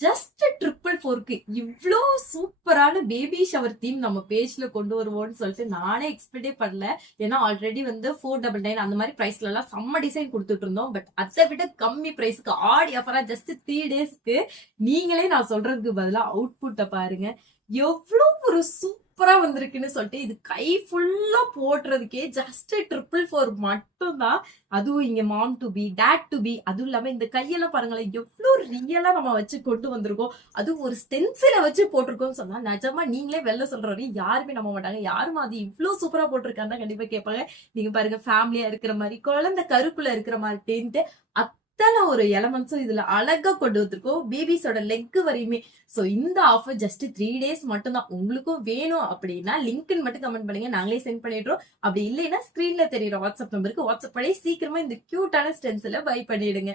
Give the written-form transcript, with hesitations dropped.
Just 444க்கு இவ்ளோ சூப்பரான baby shower theme நம்ம பேஜ்ல கொண்டு வருவோம்னு சொல்லிட்டு நானே எக்ஸ்பெக்டே பண்ணல. ஏன்னா ஆல்ரெடி வந்து 499 அந்த மாதிரி பிரைஸ்ல எல்லாம் செம்ம டிசைன் கொடுத்துட்டு இருந்தோம். பட் அதை விட கம்மி பிரைஸ்க்கு ஆடி ஆஃபரா ஜஸ்ட் 3 டேஸ்க்கு நீங்களே நான் சொல்றதுக்கு பதிலா அவுட்புட்டை பாருங்க. எவ்வளவு ஒரு சூப்பரா வந்திருக்குன்னு சொல்லிட்டு இது கை ஃபுல்லா போடுறதுக்கே ஜஸ்ட் 444 மட்டும் தான். அதுவும் இங்க mom to be, dad to be, அதுவும் இல்லாம இந்த கையெல்லாம் பாருங்களேன் எவ்வளவு ரியலா நம்ம வச்சு கொண்டு வந்திருக்கோம். அதுவும் ஒரு ஸ்டென்சில வச்சு போட்டிருக்கோம்னு சொன்னா நிஜமா நீங்களே வெளில சொல்ற யாருமே நம்ப மாட்டாங்க. யாரும் அது இவ்வளவு சூப்பரா போட்டிருக்காங்க கண்டிப்பா கேட்பாங்க. நீங்க பாருங்க ஃபேமிலியா இருக்கிற மாதிரி, குழந்தை கருக்குள்ள இருக்கிற மாதிரி டென்ட் அத்தனை ஒரு எலமெண்ட்ஸும் இதுல அழகா கொண்டு வந்திருக்கோம். பேபிஸோட லெக் வரையுமே. சோ இந்த ஆஃபர் ஜஸ்ட் 3 டேஸ் மட்டும் தான். உங்களுக்கும் வேணும் அப்படின்னா லிங்க்னு மட்டும் கமெண்ட் பண்ணுங்க, நாங்களே சென்ட் பண்ணிடுறோம். அப்படி இல்லைன்னா ஸ்கிரீன்ல தெரியுற வாட்ஸ்அப் நம்பருக்கு வாட்ஸ்அப் பண்ணி சீக்கிரமா இந்த கியூட்டான ஸ்டென்சில பை பண்ணிடுங்க.